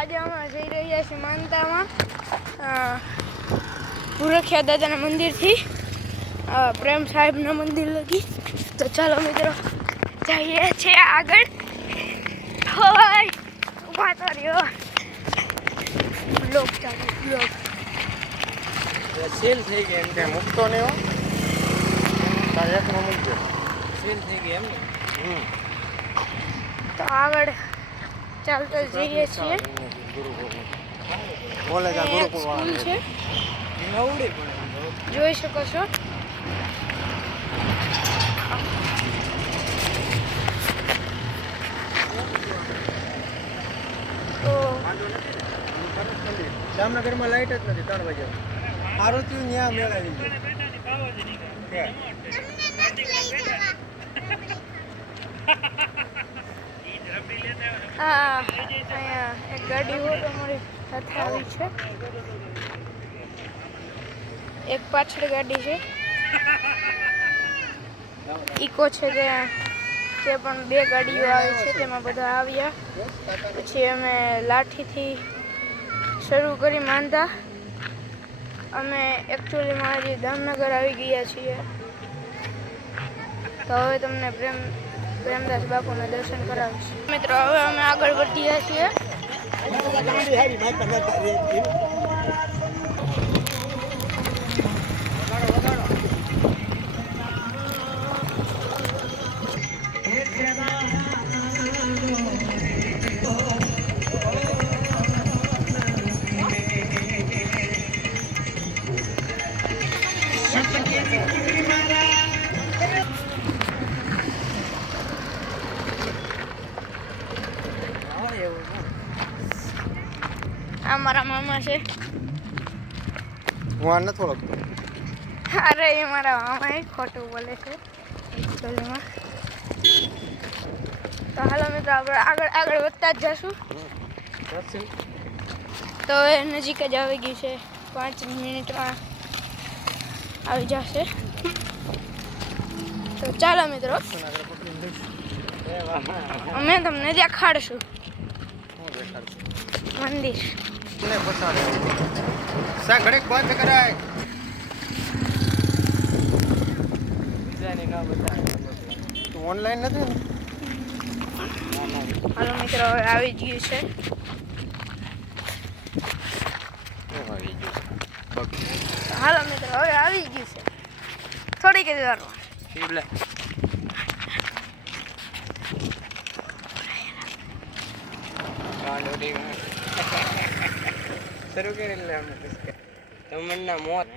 આજે અમે જઈ રહ્યા છીએ માનતામાં. પુરખ્યા દાદાના મંદિરથી. પ્રેમ સાહેબના મંદિર લગી. તો ચાલો મિત્રો જઈએ છીએ આગળ. હોય ઊભા તો રહ્યો. બ્લોક ચાલો બ્લોક. સીલ થઈ ગઈ એમ કે મૂકતો નહીં હો. એકમાં મૂકજો. સીલ થઈ ગઈ એમ ને? હમ. તો આગળ ચાલતા જઈએ છીએ. સ્કૂલ છે. જોઈ શકો છો. તો જામનગરમાં લાઈટ જ નથી ત્રણ વાગે થયું ત્યાં મેળાવી છે. આ, અહીંયા એક ગાડી હોય સાથે આવી છે. એક પાછળ ગાડી છે. ઇકો છે ત્યાં તે પણ બે ગાડીઓ આવે છે, તેમાં બધા આવ્યા. પછી અમે લાઠીથી શરૂ કરી માંદા. અમે એકચ્યુઅલીમાં હજી દામનગર આવી ગયા છીએ. તો હવે તમને પ્રેમ પ્રેમદાસ બાપુના દર્શન કરાવીશું. મિત્રો હવે અમે આગળ વધીએ છીએ. છે. આ મારા મામા છે. હું આ નથી ઓળખતો. અરે એ મારા મામા એ ખોટું બોલે છે. એકચ્યુઅલીમાં તો હાલો મિત્રો આપણે આગળ આગળ વધતા જ જશું. તો એ નજીક જ આવી ગયું છે. પાંચ મિનિટમાં આવી જશે. તો ચાલો મિત્રો. અમે તમને દેખાડશે મંદિર. ને પસાડે સા ઘડીક બંધ કરાય. બીજાની ના બતાવે. તું ઓનલાઈન નથી ને? હાલો મિત્રો હવે આવી જ ગયું છે. હાલો મિત્રો હવે આવી ગયું છે. થોડીક જ વારમાં. શરૂ કરી લે અમે તમન્ના મોત.